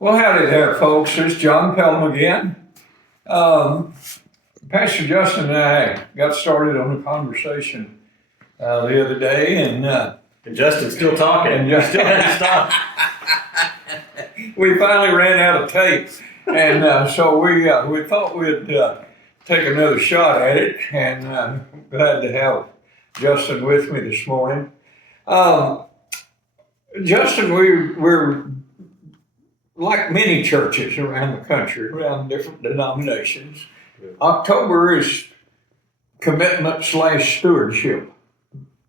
Well, howdy there, folks. It's John Pelham again. Pastor Justin and I got started on a conversation the other day, And Justin's still talking. And Justin still hasn't stopped. we finally ran out of tape, and so we thought we'd take another shot at it. And I'm glad to have Justin with me this morning. Justin, we're like many churches around the country, around different denominations. October is Commitment/Stewardship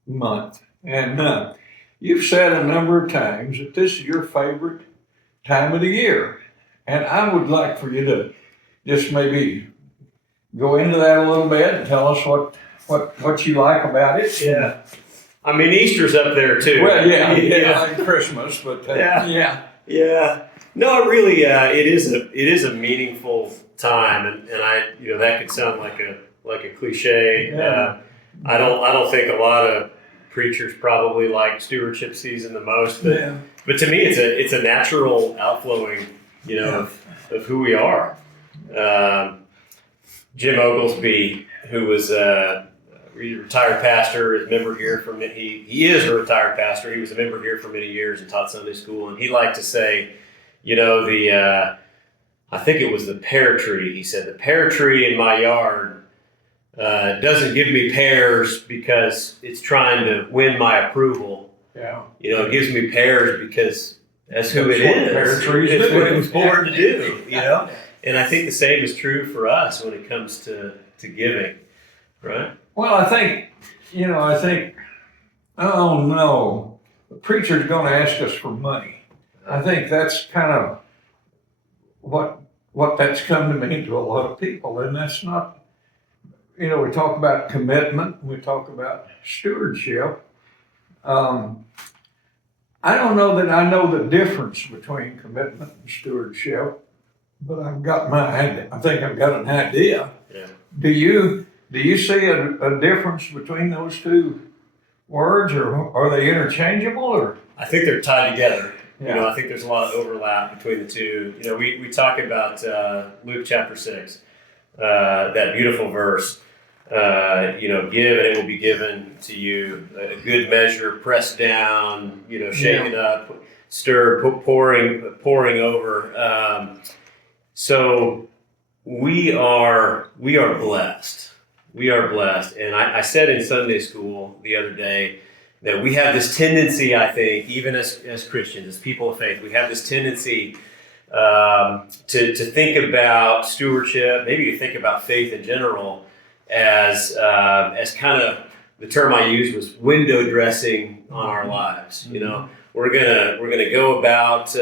Month. And you've said a number of times that this is your favorite time of the year. And I would like for you to just maybe go into that a little bit and tell us what you like about it. Yeah. I mean, Easter's up there too. Well, yeah, like Christmas, but yeah. No, really, it is a meaningful time, and I, that could sound like a cliche. Yeah. I don't think a lot of preachers probably like stewardship season the most, but to me, it's a natural outflowing, of who we are. Jim Oglesby, who was a retired pastor, is a member here for he is a retired pastor. He was a member here for many years and taught Sunday school, and he liked to say, I think it was the pear tree. He said, the pear tree in my yard doesn't give me pears because it's trying to win my approval. Yeah. It gives me pears because that's who it is. Pear trees it's do. what it was born to do, And I think the same is true for us when it comes to giving, right? Well, I think, oh no, the preacher's going to ask us for money. I think that's kind of what that's come to mean to a lot of people. And that's not, we talk about commitment, we talk about stewardship. I don't know that I know the difference between commitment and stewardship, but I think I've got an idea. Yeah. Do you see a difference between those two words, or are they interchangeable? Or I think they're tied together. Yeah. I think there's a lot of overlap between the two. We talk about Luke chapter 6, that beautiful verse. Give and it will be given to you. A good measure, pressed down, shaken up, stirred, pouring over. So we are blessed. We are blessed. And I said in Sunday school the other day that we have this tendency, I think, even as Christians, as people of faith, we have this tendency to think about stewardship, maybe to think about faith in general, as kind of, the term I used was window dressing on our lives. We're gonna go about.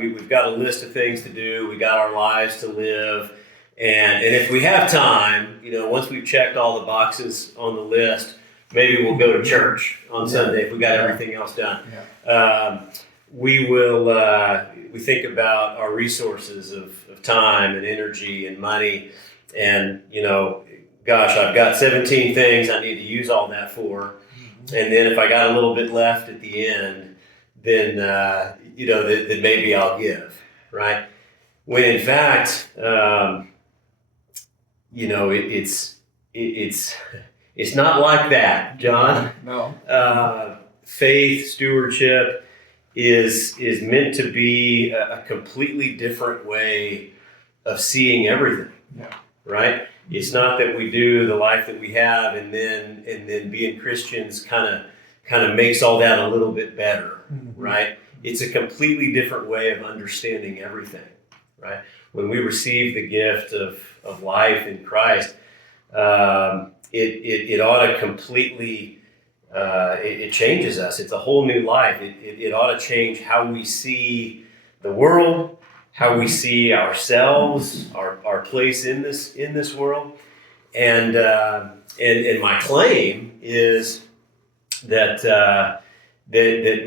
We've got a list of things to do. We got our lives to live, and if we have time, once we've checked all the boxes on the list, maybe we'll go to church on Sunday if we got everything else done. Yeah. We will. We think about our resources of time and energy and money, and gosh, I've got 17 things I need to use all that for. And then if I got a little bit left at the end, then, then maybe I'll give, right? When in fact, it's not like that, John. No. Faith, stewardship is meant to be a completely different way of seeing everything, right? It's not that we do the life that we have and then being Christians kind of makes all that a little bit better, right? It's a completely different way of understanding everything, right? When we receive the gift of life in Christ, it ought to completely, it changes us. It's a whole new life. It ought to change how we see the world, how we see ourselves, our place in this world, and my claim is that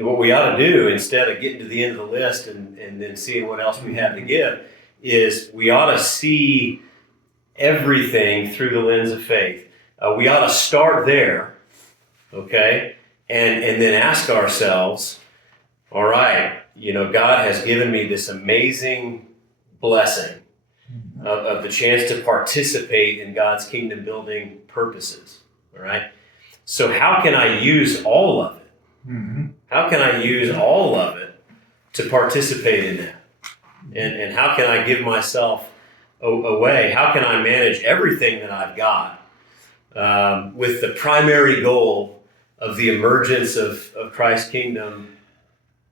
what we ought to do, instead of getting to the end of the list and then seeing what else we have to give, is we ought to see everything through the lens of faith. We ought to start there, okay, and then ask ourselves, all right, God has given me this amazing blessing of the chance to participate in God's kingdom building purposes. All right. So how can I use all of it? Mm-hmm. How can I use all of it to participate in that? And how can I give myself away? How can I manage everything that I've got with the primary goal of the emergence of Christ's kingdom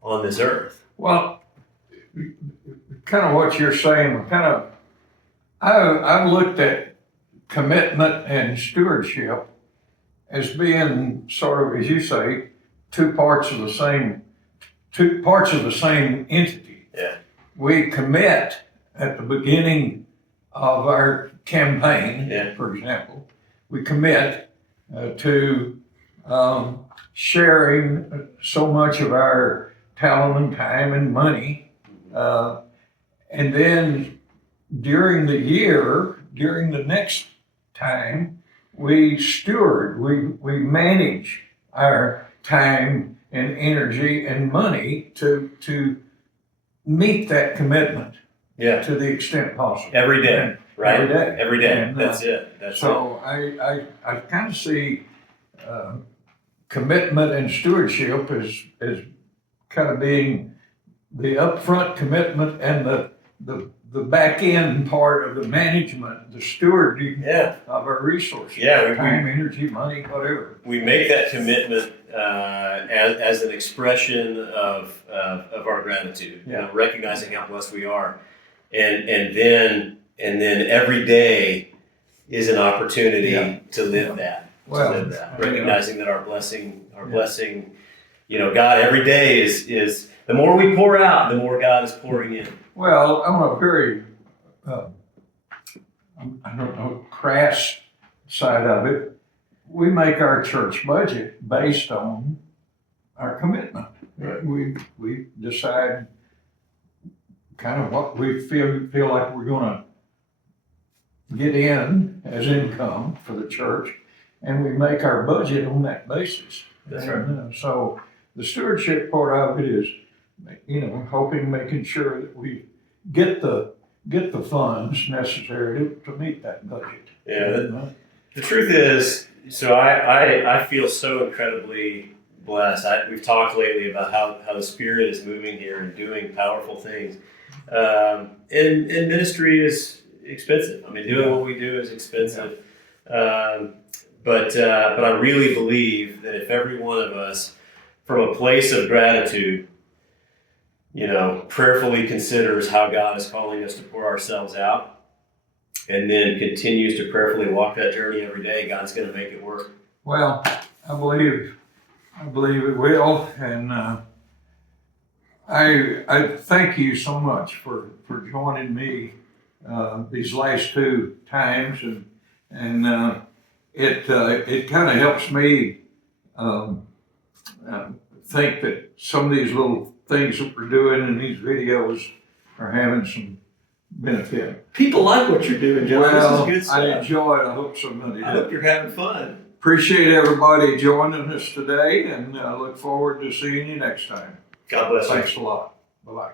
on this earth? Well, kind of what you're saying, I've looked at commitment and stewardship as being sort of, as you say, two parts of the same entity. Yeah. We commit at the beginning of our campaign, Yeah. for example. We commit to sharing so much of our talent and time and money, and then during the year, during the next time, we steward, we manage our time and energy and money to meet that commitment Yeah. to the extent possible. Every day, And right? Every day. Every day. And, That's it. That's so I kind of see commitment and stewardship as kind of being the upfront commitment and the back end part of the management, the stewarding it. Yeah. of our resources. Yeah. Time, energy, money, whatever. We make that commitment as an expression of our gratitude, recognizing how blessed we are, and then every day is an opportunity to live that. Well, Recognizing that our blessing, God, every day is the more we pour out, the more God is pouring in. Well, on a very, I don't know, crass side of it, we make our church budget based on our commitment. Right. We decide kind of what we feel like we're going to get in as income for the church, and we make our budget on that basis. That's And, so the stewardship part of it is, making sure that we get the funds necessary to meet that budget. Yeah. The truth is, so I feel so incredibly blessed. We've talked lately about how the Spirit is moving here and doing powerful things. And ministry is expensive. I mean, doing what we do is expensive. But I really believe that if every one of us, from a place of gratitude, prayerfully considers how God is calling us to pour ourselves out, and then continues to prayerfully walk that journey every day, God's going to make it work. Well, I believe it will, and I thank you so much for joining me these last two times, and it kind of helps me think that some of these little things that we're doing in these videos are having some benefit. People like what you're doing, John. Well, This is good stuff. I enjoy it. I hope somebody I does. hope you're having fun. Appreciate everybody joining us today, and I look forward to seeing you next time. God bless you. Thanks a lot. Bye-bye.